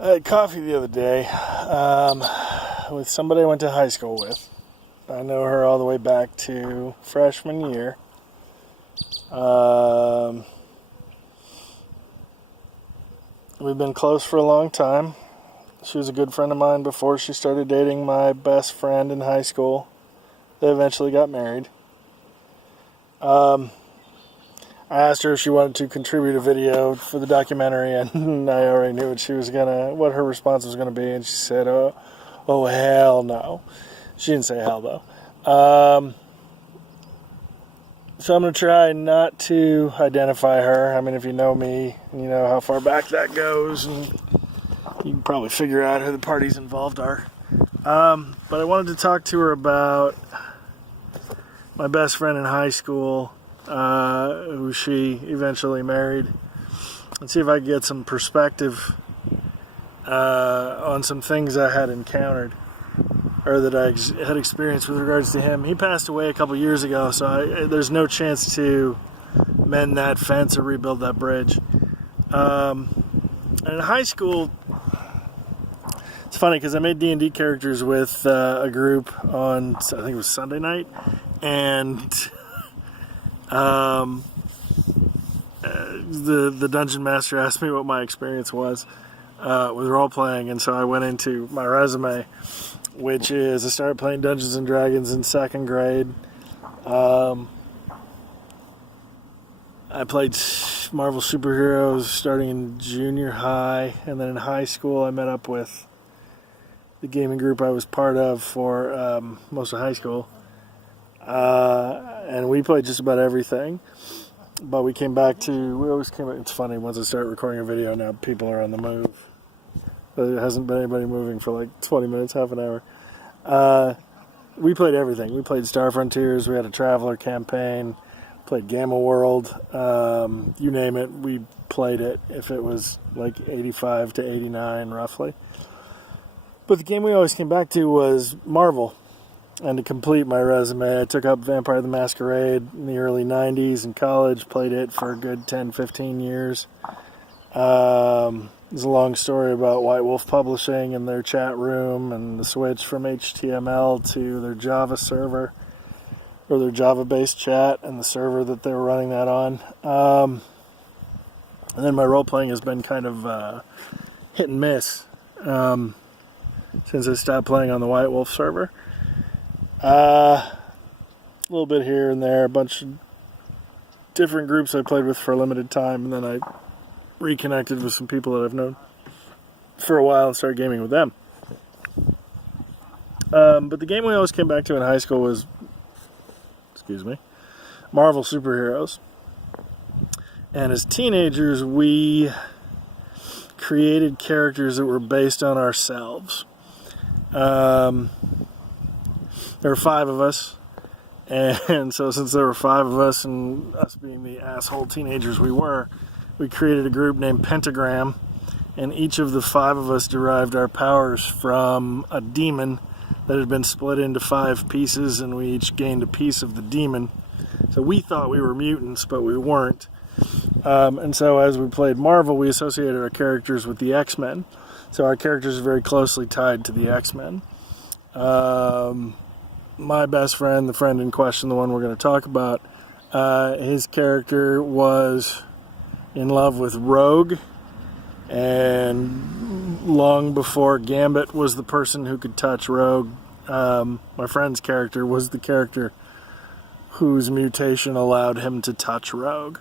I had coffee the other day with somebody I went to high school with. I know her all the way back to freshman year. We've been close for a long time. She was a good friend of mine before she started dating my best friend in high school. They eventually got married. I asked her if she wanted to contribute a video for the documentary, and I already knew what her response was gonna be, and she said, "Oh hell no." She didn't say hell though. So I'm gonna try not to identify her. I mean, if you know me, and you know how far back that goes, and you can probably figure out who the parties involved are. But I wanted to talk to her about my best friend in high school, who she eventually married, and see if I could get some perspective on some things I had encountered, or that I had experienced with regards to him. He passed away a couple years ago, so there's no chance to mend that fence or rebuild that bridge. And in high school, it's funny because I made D&D characters with a group on, I think it was Sunday night, and the dungeon master asked me what my experience was with role-playing, and so I went into my resume, which is I started playing Dungeons & Dragons in second grade. I played Marvel superheroes starting in junior high, and then in high school I met up with the gaming group I was part of for most of high school. And we played just about everything. But we always came back. It's funny, once I start recording a video, now people are on the move. But there hasn't been anybody moving for like 20 minutes, half an hour. We played everything. We played Star Frontiers, we had a Traveler campaign, played Gamma World, you name it, we played it, if it was like 85 to 89 roughly. But the game we always came back to was Marvel. And to complete my resume, I took up Vampire the Masquerade in the early 90s in college, played it for a good 10, 15 years. There's a long story about White Wolf Publishing and their chat room and the switch from HTML to their Java server, or their Java-based chat and the server that they were running that on. And then my role-playing has been kind of hit and miss since I stopped playing on the White Wolf server. A little bit here and there, a bunch of different groups I played with for a limited time, and then I reconnected with some people that I've known for a while and started gaming with them. But the game we always came back to in high school was, Marvel superheroes. And as teenagers, we created characters that were based on ourselves. There were 5 of us, and so since there were 5 of us, and us being the asshole teenagers we created a group named Pentagram, and each of the 5 of us derived our powers from a demon that had been split into 5 pieces, and we each gained a piece of the demon. So we thought we were mutants, but we weren't. And so as we played Marvel, we associated our characters with the X-Men. So our characters are very closely tied to the X-Men. My best friend, the friend in question, the one we're going to talk about, his character was in love with Rogue, and long before Gambit was the person who could touch Rogue, my friend's character was the character whose mutation allowed him to touch Rogue.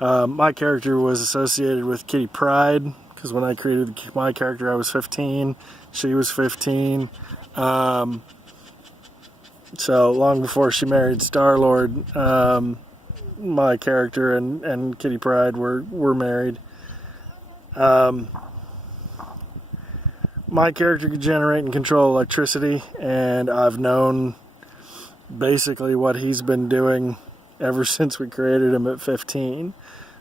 My character was associated with Kitty Pryde, because when I created my character I was 15, she was 15. So long before she married Star-Lord, my character and Kitty Pryde were married. My character could generate and control electricity, and I've known basically what he's been doing ever since we created him at 15.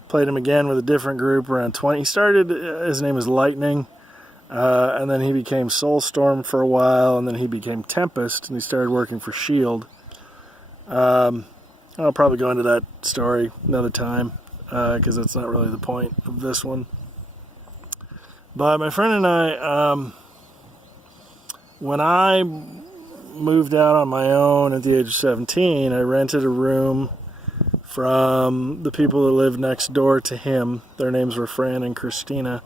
Played him again with a different group around 20. He started, his name is Lightning. And then he became Soulstorm for a while, and then he became Tempest, and he started working for S.H.I.E.L.D. I'll probably go into that story another time, because that's not really the point of this one. But my friend and I, when I moved out on my own at the age of 17, I rented a room from the people that lived next door to him. Their names were Fran and Christina.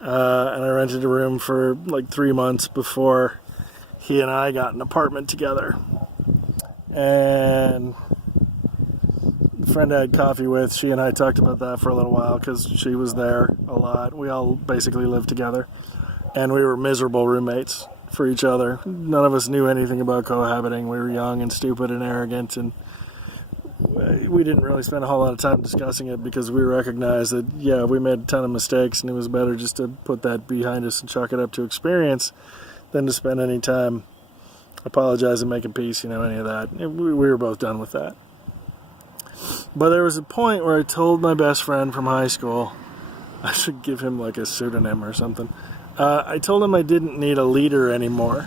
And I rented a room for like 3 months before he and I got an apartment together. And the friend I had coffee with, she and I talked about that for a little while because she was there a lot. We all basically lived together. And we were miserable roommates for each other. None of us knew anything about cohabiting. We were young and stupid and arrogant, and we didn't really spend a whole lot of time discussing it because we recognized that, yeah, we made a ton of mistakes, and it was better just to put that behind us and chalk it up to experience than to spend any time apologizing, making peace, any of that. We were both done with that. But there was a point where I told my best friend from high school, I should give him like a pseudonym or something. I told him I didn't need a leader anymore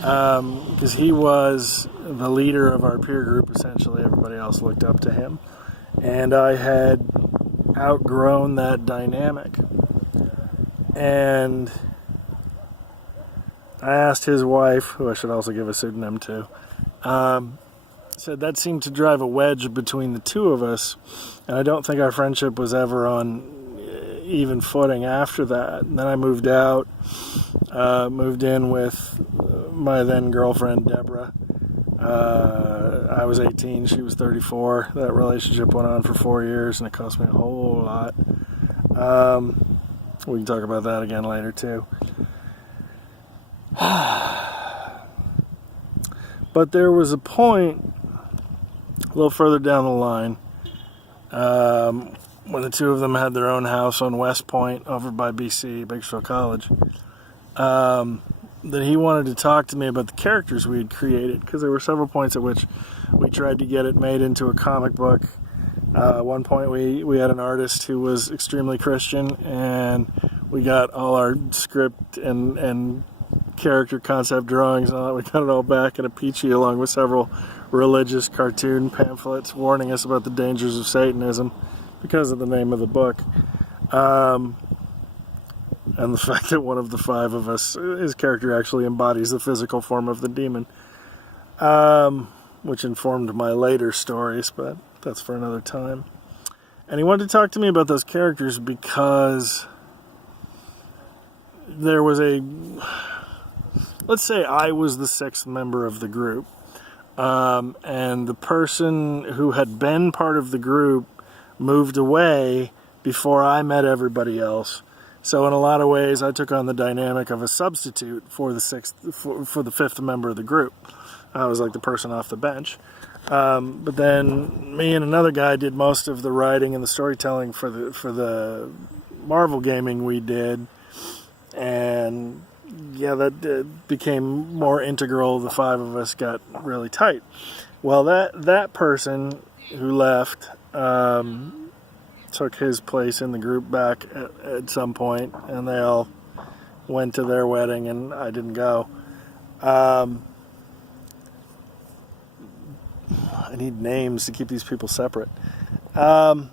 because he was the leader of our peer group, essentially. Everybody else looked up to him. And I had outgrown that dynamic. And I asked his wife, who I should also give a pseudonym to, said that seemed to drive a wedge between the two of us, and I don't think our friendship was ever on even footing after that. And then I moved out, moved in with my then girlfriend, Deborah. I was 18, she was 34. That relationship went on for 4 years, and it cost me a whole lot. We can talk about that again later, too. But there was a point a little further down the line when the two of them had their own house on West Point over by BC, Bakersfield College, that he wanted to talk to me about the characters we had created, because there were several points at which we tried to get it made into a comic book. At one point we had an artist who was extremely Christian, and we got all our script and character concept drawings and all that. We got it all back in a peachy, along with several religious cartoon pamphlets warning us about the dangers of Satanism because of the name of the book. And the fact that one of the five of us, his character actually embodies the physical form of the demon, which informed my later stories, but that's for another time. And he wanted to talk to me about those characters because there was let's say I was the sixth member of the group, and the person who had been part of the group moved away before I met everybody else. So in a lot of ways, I took on the dynamic of a substitute for the fifth member of the group. I was like the person off the bench. But then me and another guy did most of the writing and the storytelling for the Marvel gaming we did, and yeah, that became more integral. The five of us got really tight. Well, that person who left took his place in the group back at some point, and they all went to their wedding, and I didn't go. I need names to keep these people separate. My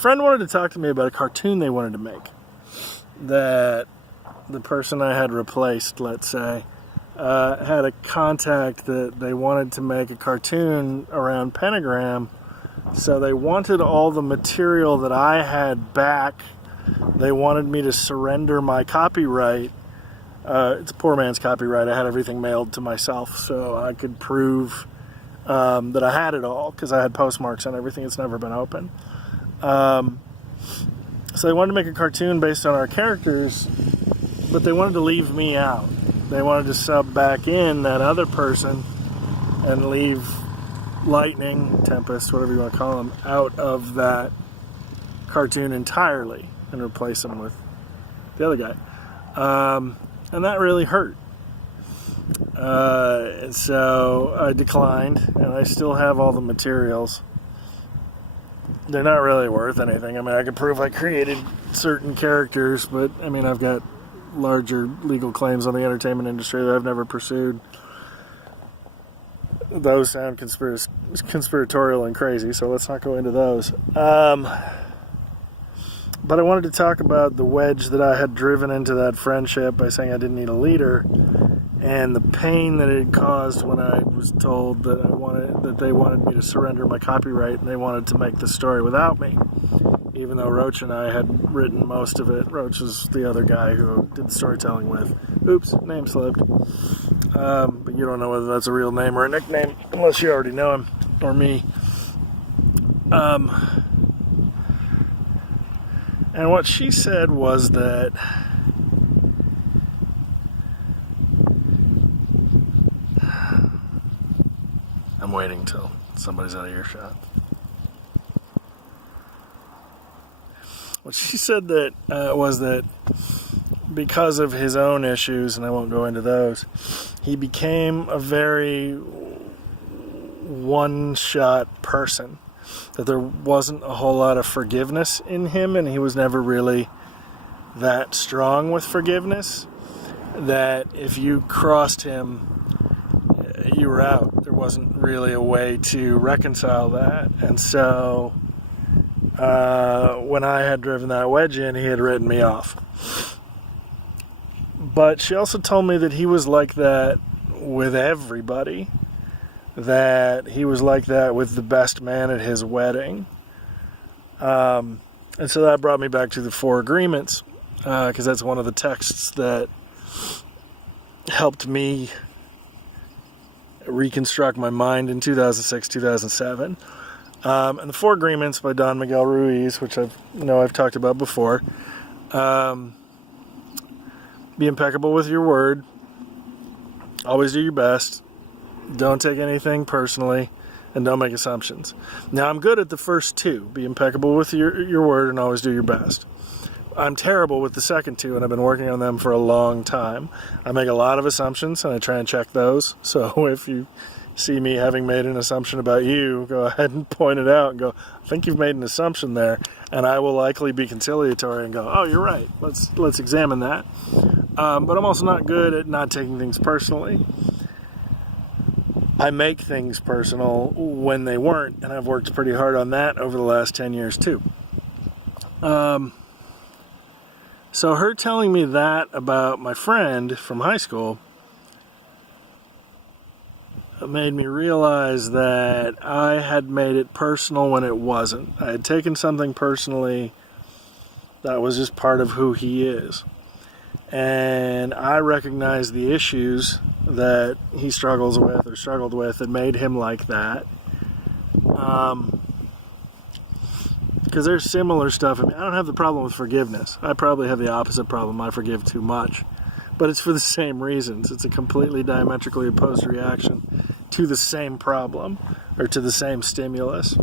friend wanted to talk to me about a cartoon they wanted to make that the person I had replaced, let's say, had a contact that they wanted to make a cartoon around Pentagram. So they wanted all the material that I had back. They wanted me to surrender my copyright. It's a poor man's copyright. I had everything mailed to myself so I could prove that I had it all, because I had postmarks on everything. It's never been open. So they wanted to make a cartoon based on our characters, but they wanted to leave me out. They wanted to sub back in that other person and leave Lightning, Tempest, whatever you want to call him, out of that cartoon entirely and replace him with the other guy. And that really hurt. And so I declined, and I still have all the materials. They're not really worth anything. I mean, I could prove I created certain characters, but I mean, I've got larger legal claims on the entertainment industry that I've never pursued. Those sound conspiratorial and crazy, so let's not go into those. But I wanted to talk about the wedge that I had driven into that friendship by saying I didn't need a leader, and the pain that it had caused when I was told that they wanted me to surrender my copyright and they wanted to make the story without me. Even though Roach and I had written most of it. Roach is the other guy who did the storytelling with. Oops, name slipped. But you don't know whether that's a real name or a nickname unless you already know him or me. And what she said was that I'm waiting till somebody's out of earshot. What she said that was that because of his own issues, and I won't go into those, he became a very one-shot person. That there wasn't a whole lot of forgiveness in him, and he was never really that strong with forgiveness. That if you crossed him, you were out. There wasn't really a way to reconcile that. And so when I had driven that wedge in, he had written me off. But she also told me that he was like that with everybody. That he was like that with the best man at his wedding. And so that brought me back to the 4 agreements, because that's one of the texts that helped me reconstruct my mind in 2006, 2007. And the 4 agreements by Don Miguel Ruiz, which I've talked about before. Be impeccable with your word. Always do your best. Don't take anything personally, and don't make assumptions. Now, I'm good at the first 2. Be impeccable with your word and always do your best. I'm terrible with the second 2, and I've been working on them for a long time. I make a lot of assumptions, and I try and check those. So if you see me having made an assumption about you, go ahead and point it out and go, I think you've made an assumption there, and I will likely be conciliatory and go, oh, you're right. Let's examine that. But I'm also not good at not taking things personally. I make things personal when they weren't, and I've worked pretty hard on that over the last 10 years too. So her telling me that about my friend from high school made me realize that I had made it personal when it wasn't. I had taken something personally that was just part of who he is. And I recognized the issues that he struggled with that made him like that. Because there's similar stuff. I mean, I don't have the problem with forgiveness. I probably have the opposite problem. I forgive too much. But it's for the same reasons. It's a completely diametrically opposed reaction to the same problem or to the same stimulus.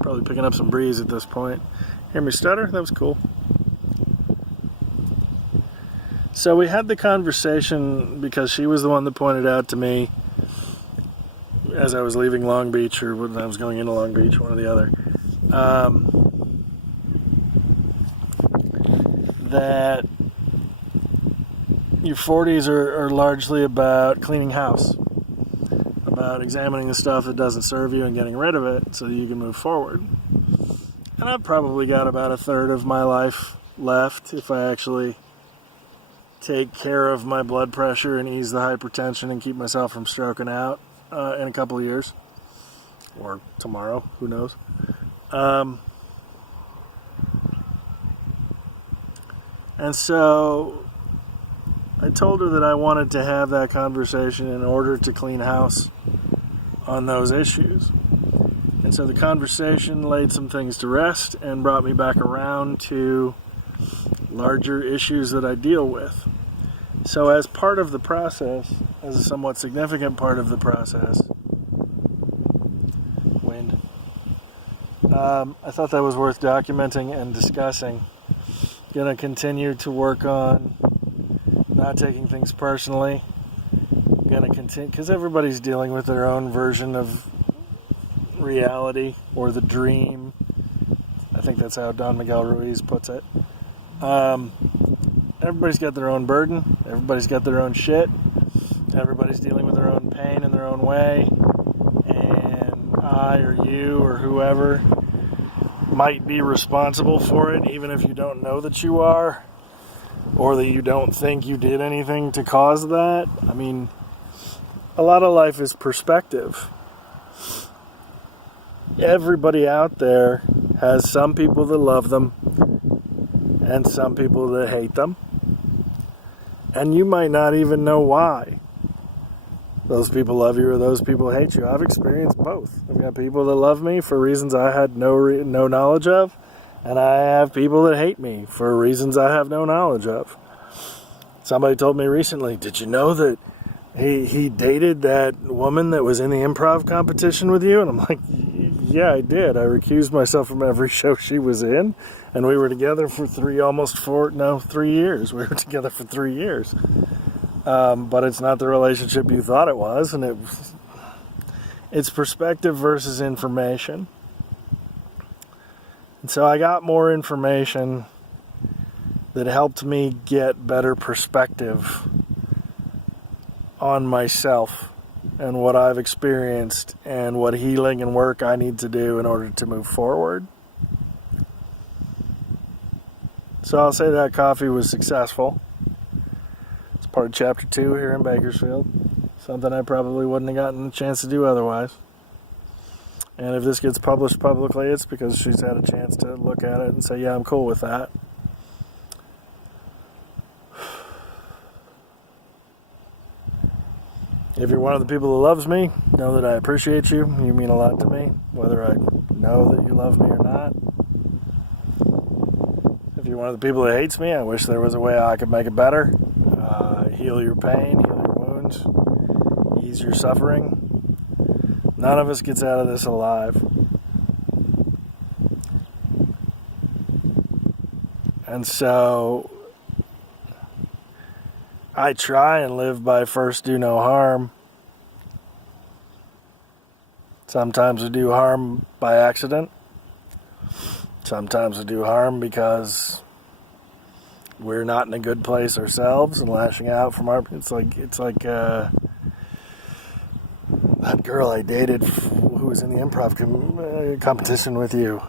Probably picking up some breeze at this point. Hear me stutter? That was cool. So we had the conversation because she was the one that pointed out to me as I was leaving Long Beach or when I was going into Long Beach, one or the other, that your 40s are largely about cleaning house. About examining the stuff that doesn't serve you and getting rid of it so that you can move forward. And I've probably got about a third of my life left if I actually take care of my blood pressure and ease the hypertension and keep myself from stroking out in a couple of years. Or tomorrow, who knows. And so I told her that I wanted to have that conversation in order to clean house on those issues. And so the conversation laid some things to rest and brought me back around to larger issues that I deal with. So as part of the process, as a somewhat significant part of the process, I thought that was worth documenting and discussing. Going to continue to work on not taking things personally. Going to continue, because everybody's dealing with their own version of reality or the dream. I think that's how Don Miguel Ruiz puts it. Everybody's got their own burden. Everybody's got their own shit. Everybody's dealing with their own pain in their own way, and I or you or whoever might be responsible for it, even if you don't know that you are, or that you don't think you did anything to cause that. I mean, a lot of life is perspective. Everybody out there has some people that love them and some people that hate them, and you might not even know why those people love you or those people hate you. I've experienced both. I've got people that love me for reasons I had no knowledge of, and I have people that hate me for reasons I have no knowledge of. Somebody told me recently, did you know that he dated that woman that was in the improv competition with you? And I'm like, yeah, I did. I recused myself from every show she was in, and we were together for 3 years. We were together for 3 years. But it's not the relationship you thought it was, and it's perspective versus information. And so I got more information that helped me get better perspective on myself and what I've experienced and what healing and work I need to do in order to move forward. So I'll say that coffee was successful. It's part of chapter 2 here in Bakersfield. Something I probably wouldn't have gotten a chance to do otherwise. And if this gets published publicly, it's because she's had a chance to look at it and say, yeah, I'm cool with that. If you're one of the people that loves me, know that I appreciate you. You mean a lot to me, whether I know that you love me or not. If you're one of the people that hates me, I wish there was a way I could make it better. Heal your pain, heal your wounds, ease your suffering. None of us gets out of this alive. And so I try and live by first do no harm. Sometimes we do harm by accident. Sometimes we do harm because we're not in a good place ourselves and lashing out from our... It's like that girl I dated who was in the improv competition with you.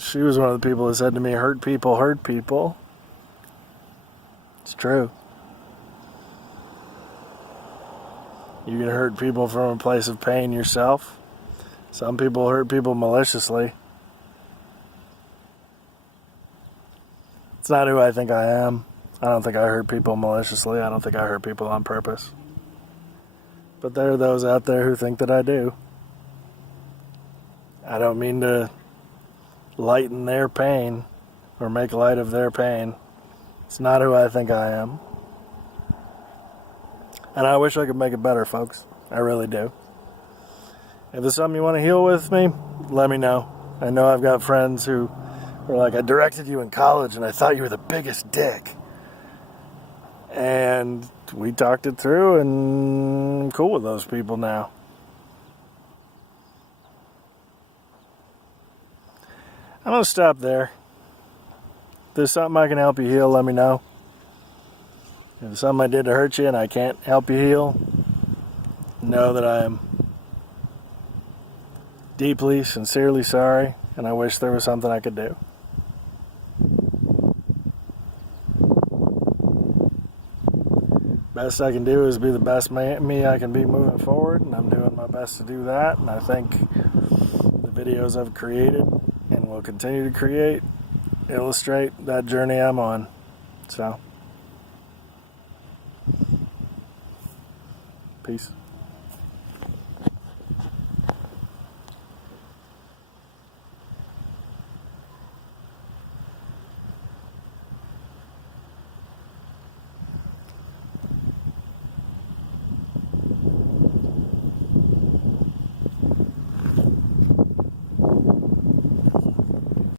She was one of the people that said to me, hurt people hurt people. It's true. You can hurt people from a place of pain yourself. Some people hurt people maliciously. It's not who I think I am. I don't think I hurt people maliciously. I don't think I hurt people on purpose. But there are those out there who think that I do. I don't mean to lighten their pain or make light of their pain. It's not who I think I am. And I wish I could make it better, folks. I really do. If there's something you want to heal with me, let me know. I know I've got friends who were like, I directed you in college and I thought you were the biggest dick. And we talked it through and I'm cool with those people now. I'm going to stop there. If there's something I can help you heal, let me know. If there's something I did to hurt you and I can't help you heal, know that I am deeply, sincerely sorry, and I wish there was something I could do. Best I can do is be the best me I can be moving forward, and I'm doing my best to do that, and I think the videos I've created and will continue to create illustrate that journey I'm on. So, peace.